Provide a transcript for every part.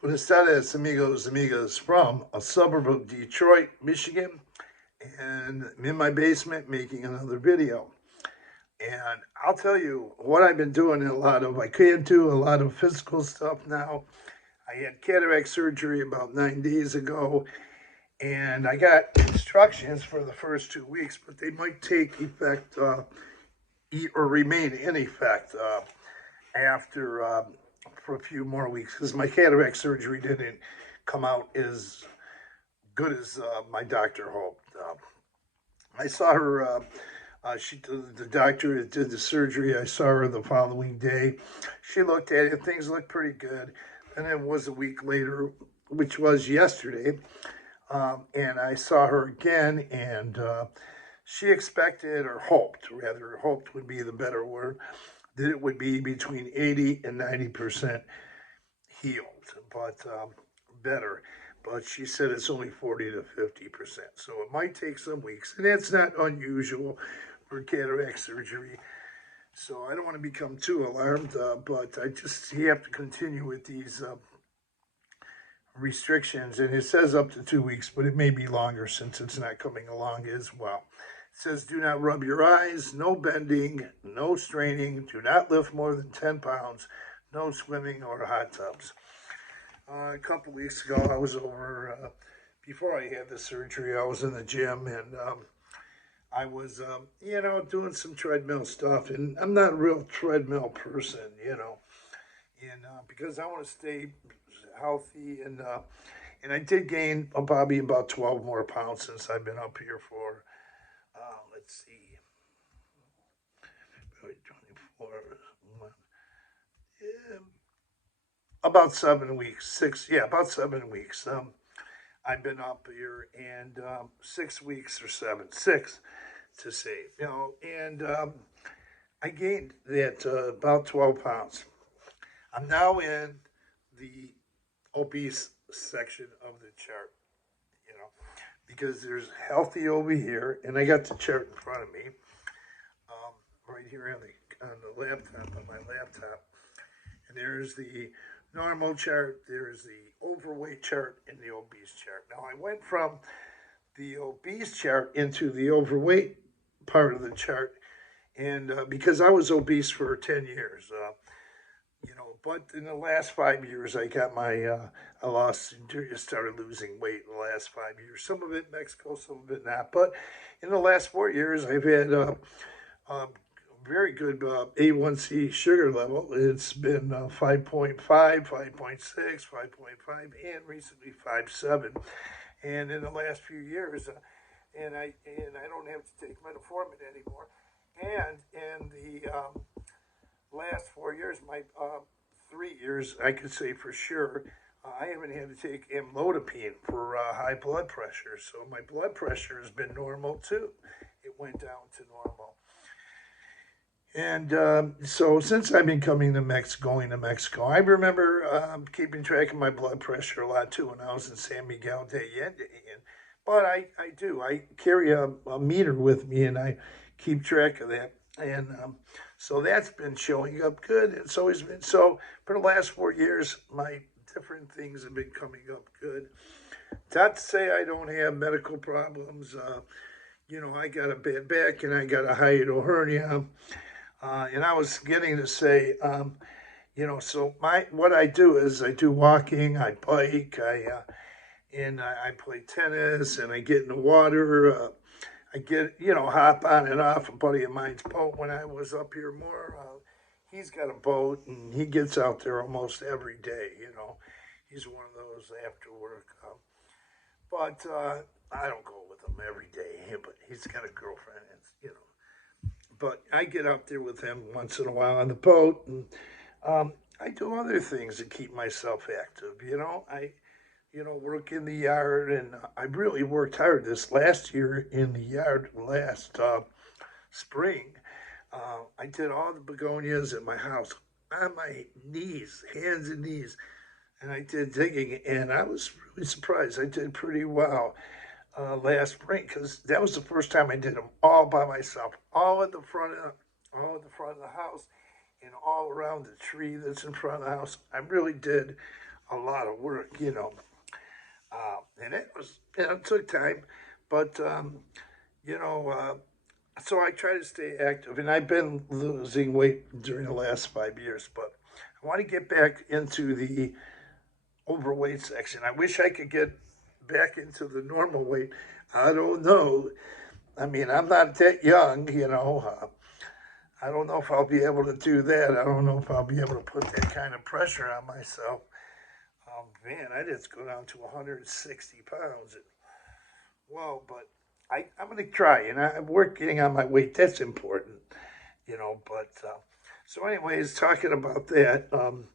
Buenas tardes, amigos, amigas, from a suburb of Detroit, Michigan, and I'm in my basement making another video. And I'll tell you what I've been doing I can't do a lot of physical stuff now. I had cataract surgery about 9 days ago, and I got instructions for the first 2 weeks, but they might take effect or remain in effect after for a few more weeks because my cataract surgery didn't come out as good as my doctor hoped. I saw her. The doctor that did the surgery. I saw her the following day. She looked at it. Things looked pretty good. And it was a week later, which was yesterday, and I saw her again, and she expected or hoped, rather, hoped would be the better word, that it would be between 80 and 90% healed, but better. But she said it's only 40 to 50%. So it might take some weeks. And that's not unusual for cataract surgery. So I don't want to become too alarmed, but I just have to continue with these restrictions. And it says up to 2 weeks, but it may be longer since it's not coming along as well. It says do not rub your eyes, no bending, no straining, do not lift more than 10 pounds, no swimming or hot tubs. A couple weeks ago, I was over, before I had the surgery, I was in the gym and I was, doing some treadmill stuff. And I'm not a real treadmill person, and because I want to stay healthy. And I did gain probably about 12 more pounds since I've been up here for, let's see, 24, yeah, about 7 weeks, about 7 weeks. I've been up here, and 6 weeks or six to say, and I gained that about 12 pounds. I'm now in the obese section of the chart, because there's healthy over here, and I got the chart in front of me, right here on the laptop, on my laptop, and there's the normal chart, there's the overweight chart, and the obese chart. Now I went from the obese chart into the overweight part of the chart, and because I was obese for 10 years, but in the last 5 years, I lost, started losing weight in the last 5 years. Some of it in Mexico, some of it not. But in the last 4 years, I've had uh, very good A1C sugar level. It's been 5.5, 5.6, 5.5, and recently 5.7. And in the last few years, and I don't have to take metformin anymore. And in the last 4 years, my 3 years, I could say for sure, I haven't had to take amlodipine for high blood pressure. So my blood pressure has been normal too. It went down to normal. And so since I've been going to Mexico, I remember keeping track of my blood pressure a lot too when I was in San Miguel de Allende. But I do. I carry a meter with me and I keep track of that. And so that's been showing up good. It's always been so. For the last 4 years, my different things have been coming up good. Not to say I don't have medical problems. I got a bad back and I got a hiatal hernia. And I was getting to say, so what I do is I do walking, I bike, I play tennis, and I get in the water. I get, hop on and off a buddy of mine's boat when I was up here more. He's got a boat and he gets out there almost every day, He's one of those after work. But I don't go with him every day, but he's got a girlfriend, But I get up there with him once in a while on the boat, and I do other things to keep myself active. Work in the yard, and I really worked hard this last year in the yard. Last spring, I did all the begonias in my house on my knees, hands and knees, and I did digging, and I was really surprised. I did pretty well last spring because that was the first time I did them all by myself, all at the front of the house, and all around the tree that's in front of the house. I really did a lot of work, and it took time, but you know, so I try to stay active, and I've been losing weight during the last 5 years, but I want to get back into the overweight section. I wish I could get back into the normal weight. I don't know. I mean, I'm not that young. I don't know if I'll be able to do that. I don't know if I'll be able to put that kind of pressure on myself. Man, I just go down to 160 pounds. Well, but I'm going to try, and I'm working on my weight. That's important. But so, anyways, talking about that, I'm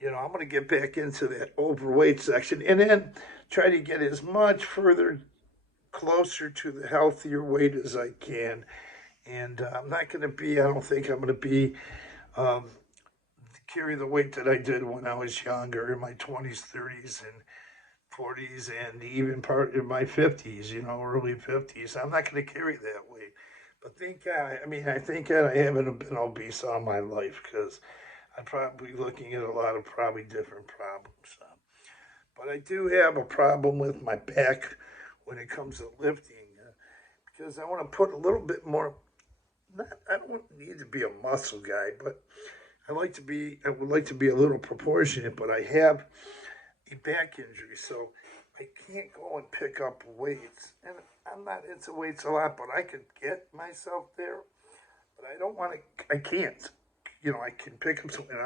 going to get back into that overweight section and then try to get as much further closer to the healthier weight as I can. And I'm not going to be, I don't think I'm going to be, um, carry the weight that I did when I was younger in my 20s, 30s, and 40s, and even part in my 50s, early 50s. I'm not going to carry that weight. But thank God, I thank God I haven't been obese all my life because I'm probably looking at a lot of probably different problems. But I do have a problem with my back when it comes to lifting because I want to put a little bit more. I don't need to be a muscle guy, but I would like to be a little proportionate. But I have a back injury, so I can't go and pick up weights. And I'm not into weights a lot, but I could get myself there. But I don't want to. I can't. I can pick up something.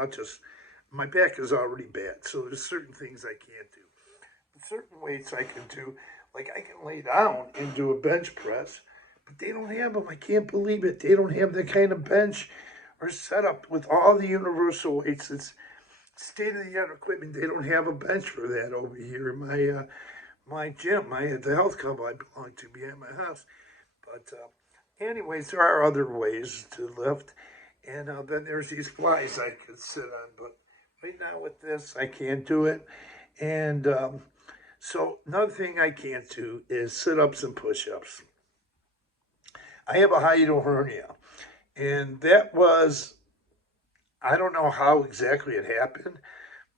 My back is already bad, so there's certain things I can't do. But certain weights I can do, like I can lay down and do a bench press, but they don't have them. I can't believe it. They don't have the kind of bench or setup with all the universal weights. It's state of the art equipment. They don't have a bench for that over here in my gym, the health club I belong to behind my house. But anyways, there are other ways to lift, and then there's these flies I could sit on. But right now with this, I can't do it. And so another thing I can't do is sit ups and push ups. I have a hiatal hernia, and that was I don't know how exactly it happened,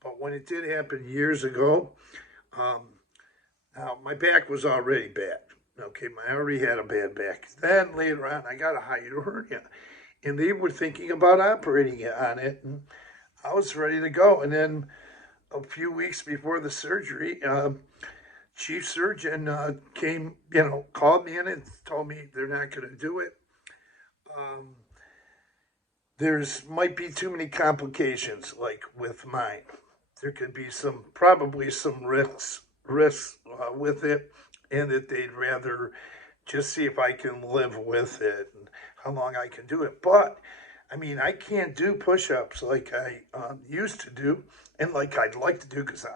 but when it did happen years ago, um, now my back was already bad. Okay, I already had a bad back. Then later on, I got a hiatal hernia, and they were thinking about operating on it, and I was ready to go. And then a few weeks before the surgery, chief surgeon called me in and told me they're not going to do it. Um, there's might be too many complications, like with mine. There could be probably some risks with it, and that they'd rather just see if I can live with it and how long I can do it. But I can't do push-ups like I used to do, and like I'd like to do because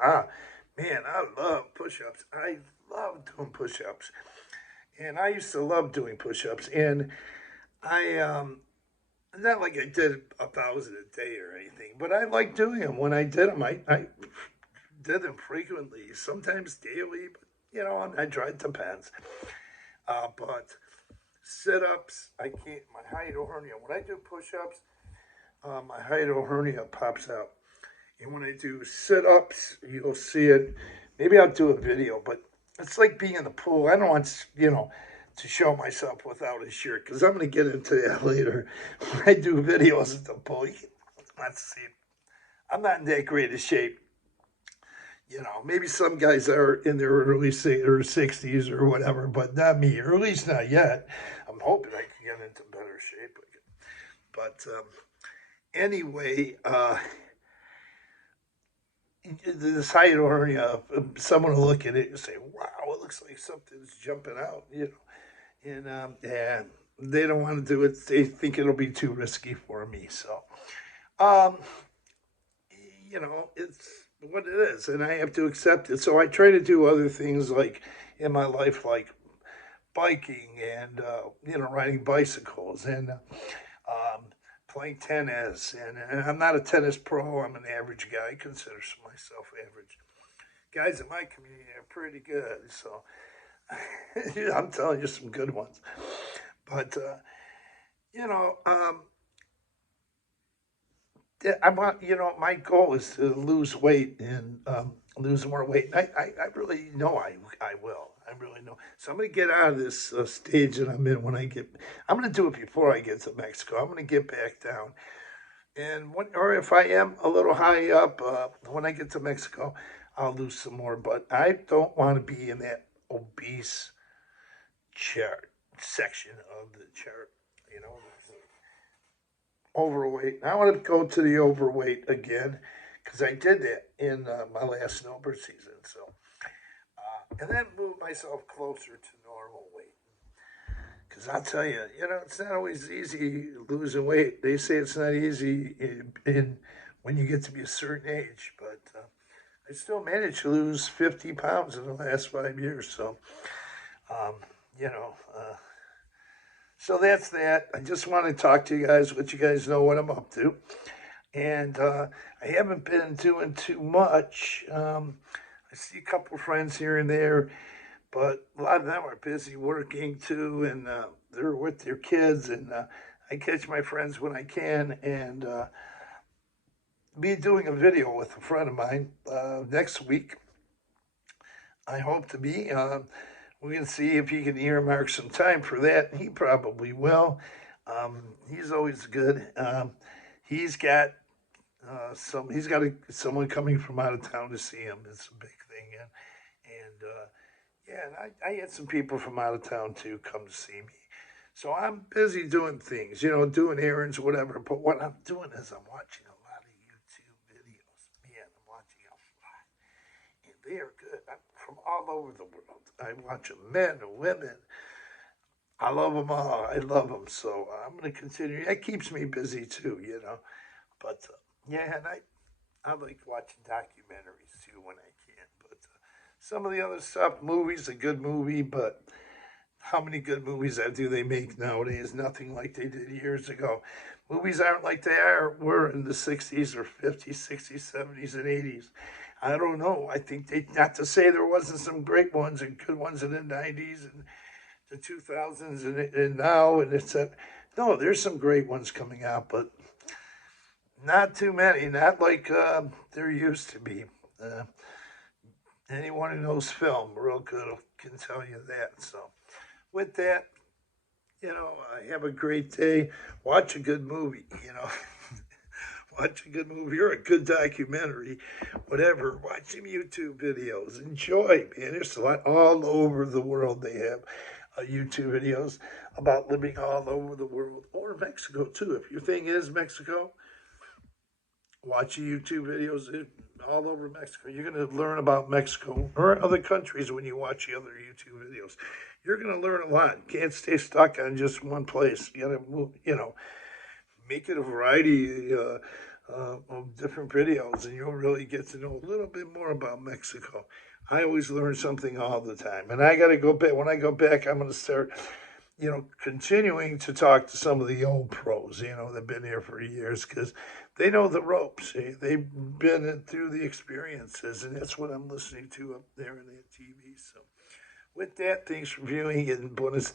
man, I love push-ups. I love doing push-ups, and I used to love doing push-ups, and I not like I did 1,000 a day or anything, but I like doing them. When I did them, I did them frequently, sometimes daily, but I try, it depends. But sit ups, I can't, my hiatal hernia. When I do push ups, my hiatal hernia pops out. And when I do sit ups, you'll see it. Maybe I'll do a video, but it's like being in the pool. I don't want, to show myself without a shirt because I'm going to get into that later. When I do videos at the pool, let's see. I'm not in that great a shape. Maybe some guys are in their early or 60s or whatever, but not me, or at least not yet. I'm hoping I can get into better shape. But anyway, this hiatal hernia, someone will look at it and say, wow, it looks like something's jumping out. And yeah, they don't want to do it. They think it'll be too risky for me. So, um, it's what it is, and I have to accept it. So I try to do other things like in my life, like biking and riding bicycles and playing tennis. And I'm not a tennis pro. I'm an average guy. I consider myself average. Guys in my community are pretty good. So I'm telling you some good ones. But you know, um, yeah, I want, my goal is to lose weight and lose more weight. And I really know I will. I really know. So I'm going to get out of this stage that I'm in I'm going to do it before I get to Mexico. I'm going to get back down. And or if I am a little high up, when I get to Mexico, I'll lose some more. But I don't want to be in that obese chart section of the chart, you know, overweight. I want to go to the overweight again because I did that in my last snowbird season. So, and then move myself closer to normal weight. Because I'll tell you, it's not always easy losing weight. They say it's not easy when you get to be a certain age, but I still managed to lose 50 pounds in the last 5 years. So, um, you know, uh, so that's that. I just want to talk to you guys, let you guys know what I'm up to. And I haven't been doing too much. I see a couple friends here and there, but a lot of them are busy working too, and they're with their kids. And I catch my friends when I can, and be doing a video with a friend of mine next week. I hope to be. We can see if he can earmark some time for that. He probably will. He's always good. He's got someone coming from out of town to see him. It's a big thing, and yeah, and I had some people from out of town too come to see me. So I'm busy doing things, doing errands, whatever. But what I'm doing is I'm watching a lot of YouTube videos. Man, I'm watching a lot, and they are good. I'm from all over the world. I watch them, men and women. I love them all. I love them. So I'm going to continue. That keeps me busy too. But yeah, and I like watching documentaries too when I can. But some of the other stuff, movies, a good movie, but how many good movies do they make nowadays? Nothing like they did years ago. Movies aren't like were in the 60s or 50s, 60s, 70s, and 80s. I don't know. I think not to say there wasn't some great ones and good ones in the 90s and the 2000s and now, and no, there's some great ones coming out, but not too many. Not like there used to be. Uh, Anyone who knows film real good can tell you that. So, with that, have a great day. Watch a good movie. Watch a good movie or a good documentary, whatever. Watch some YouTube videos. Enjoy, man. There's a lot all over the world. They have YouTube videos about living all over the world or Mexico too. If your thing is Mexico, watching YouTube videos all over Mexico. You're going to learn about Mexico or other countries when you watch the other YouTube videos. You're going to learn a lot. You can't stay stuck on just one place. You got to move, make it a variety of different videos, and you'll really get to know a little bit more about Mexico. I always learn something all the time, and I got to go back. When I go back, I'm going to start continuing to talk to some of the old pros, that've been here for years because they know the ropes. They've been through the experiences, and that's what I'm listening to up there in that TV. So, with that, thanks for viewing, and buenos